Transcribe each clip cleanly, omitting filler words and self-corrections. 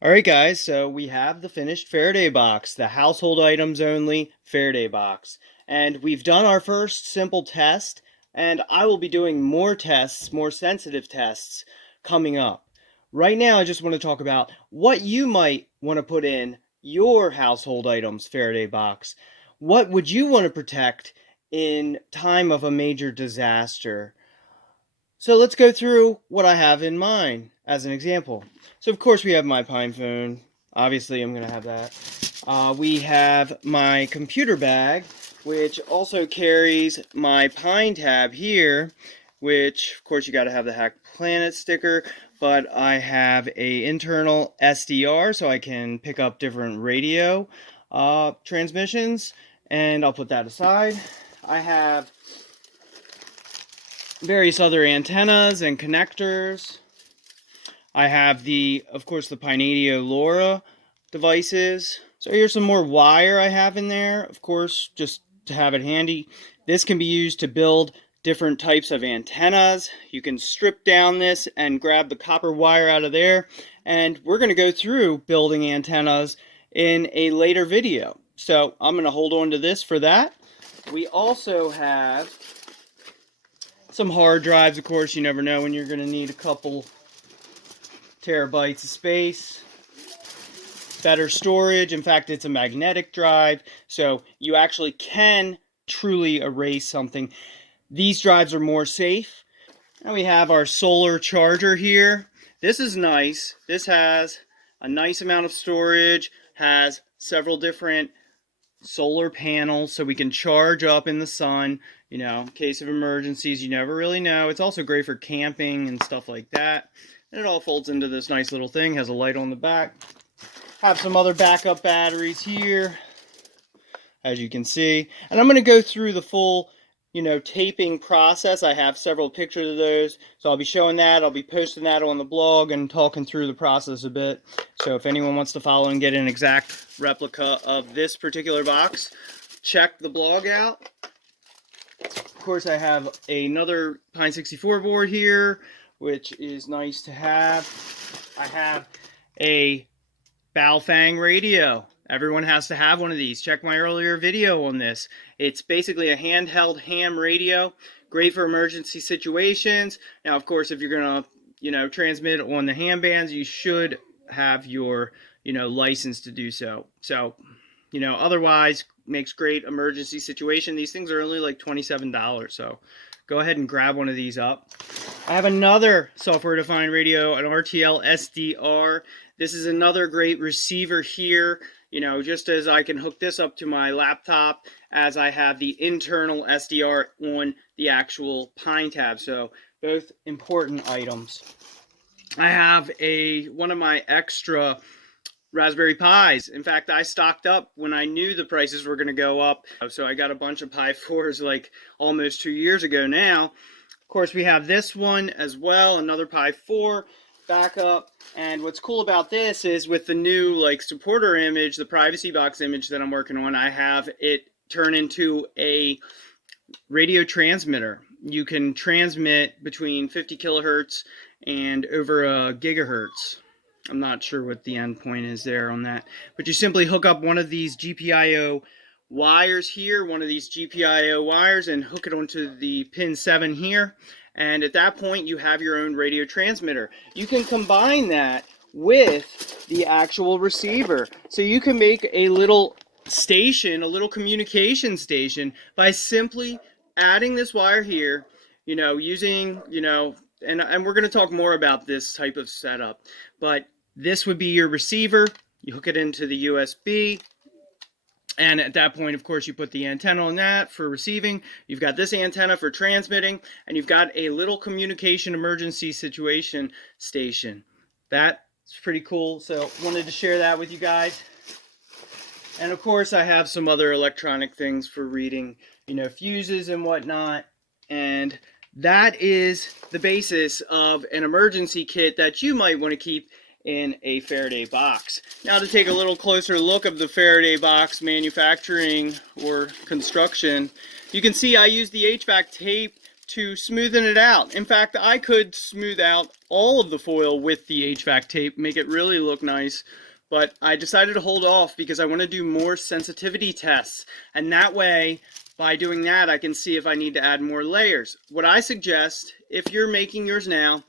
Alright guys, so we have the finished Faraday box, the household items only Faraday box. And we've done our first simple test, and I will be doing more tests, more sensitive tests, coming up. Right now I just want to talk about what you might want to put in your household items Faraday box. What would you want to protect in time of a major disaster? So let's go through what I have in mind as an example. So of course we have my Pine phone. Obviously I'm going to have that. We have my computer bag, which also carries my Pine tab here, which of course you got to have the Hack Planet sticker. But I have a internal SDR so I can pick up different radio transmissions, and I'll put that aside. I have various other antennas and connectors. I have of course, the Pinedio LoRa devices. So here's some more wire I have in there, of course, just to have it handy. This can be used to build different types of antennas. You can strip down this and grab the copper wire out of there. And we're going to go through building antennas in a later video. So I'm going to hold on to this for that. We also have some hard drives. Of course, you never know when you're going to need a couple terabytes of space. Better storage. In fact, it's a magnetic drive, so you actually can truly erase something. These drives are more safe. And we have our solar charger here. This is nice. This has a nice amount of storage, has several different solar panels so we can charge up in the sun, in case of emergencies. You never really know. It's also great for camping and stuff like that. And it all folds into this nice little thing, has a light on the back. Have some other backup batteries here, as you can see. And I'm going to go through the full, taping process. I have several pictures of those, so I'll be showing that. I'll be posting that on the blog and talking through the process a bit. So if anyone wants to follow and get an exact replica of this particular box, check the blog out. Of course, I have another Pine 64 board here, which is nice to have. I have a Baofeng radio. Everyone has to have one of these. Check my earlier video on this. It's basically a handheld ham radio, great for emergency situations. Now, of course, if you're going to, transmit on the ham bands, you should have your, license to do so. So, otherwise, makes great emergency situation. These things are only like $27, so go ahead and grab one of these up. I have another software-defined radio, an RTL SDR. This is another great receiver here, just as I can hook this up to my laptop, as I have the internal SDR on the actual Pine tab. So both important items. I have one of my extra Raspberry Pis. In fact, I stocked up when I knew the prices were going to go up. So I got a bunch of Pi 4s like almost 2 years ago now. Of course, we have this one as well, another Pi 4 backup. And what's cool about this is with the new supporter image, the privacy box image that I'm working on, I have it turn into a radio transmitter. You can transmit between 50 kilohertz and over a gigahertz. I'm not sure what the end point is there on that, but you simply hook up one of these GPIO wires here, one of these GPIO wires, and hook it onto the pin 7 here, and at that point you have your own radio transmitter. You can combine that with the actual receiver, so you can make a little station, a little communication station, by simply adding this wire here, using, and we're going to talk more about this type of setup, but this would be your receiver. You hook it into the USB, and at that point, of course, you put the antenna on that for receiving. You've got this antenna for transmitting, and you've got a little communication emergency situation station. That's pretty cool, so wanted to share that with you guys. And of course, I have some other electronic things for reading, fuses and whatnot. And that is the basis of an emergency kit that you might want to keep in a Faraday box. Now, to take a little closer look of the Faraday box manufacturing or construction, you can see I used the HVAC tape to smoothen it out. In fact, I could smooth out all of the foil with the HVAC tape, make it really look nice, but I decided to hold off because I want to do more sensitivity tests, and that way, by doing that, I can see if I need to add more layers. What I suggest, if you're making yours now,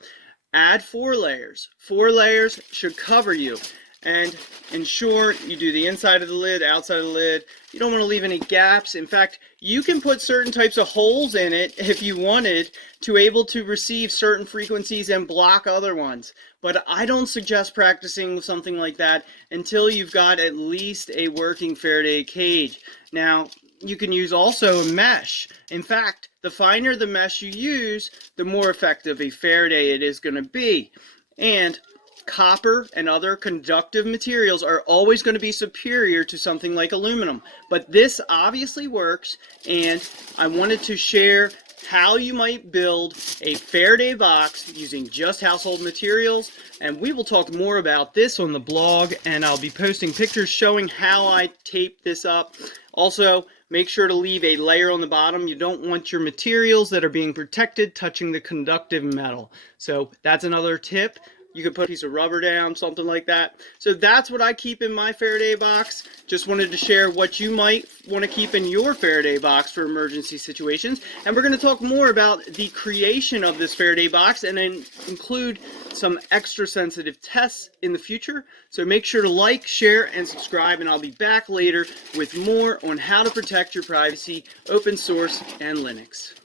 add 4 layers. 4 layers should cover you, and ensure you do the inside of the lid, outside of the lid. You don't want to leave any gaps. In fact, you can put certain types of holes in it if you wanted to able to receive certain frequencies and block other ones. But I don't suggest practicing with something like that until you've got at least a working Faraday cage. Now, you can use also a mesh. In fact, the finer the mesh you use, the more effective a Faraday it is going to be. And copper and other conductive materials are always going to be superior to something like aluminum. But this obviously works, and I wanted to share how you might build a Faraday box using just household materials, and we will talk more about this on the blog, and I'll be posting pictures showing how I tape this up. Also, make sure to leave a layer on the bottom. You don't want your materials that are being protected touching the conductive metal. So that's another tip. You could put a piece of rubber down, something like that. So that's what I keep in my Faraday box. Just wanted to share what you might want to keep in your Faraday box for emergency situations. And we're going to talk more about the creation of this Faraday box and then include some extra sensitive tests in the future. So make sure to like, share, and subscribe, and I'll be back later with more on how to protect your privacy, open source, and Linux.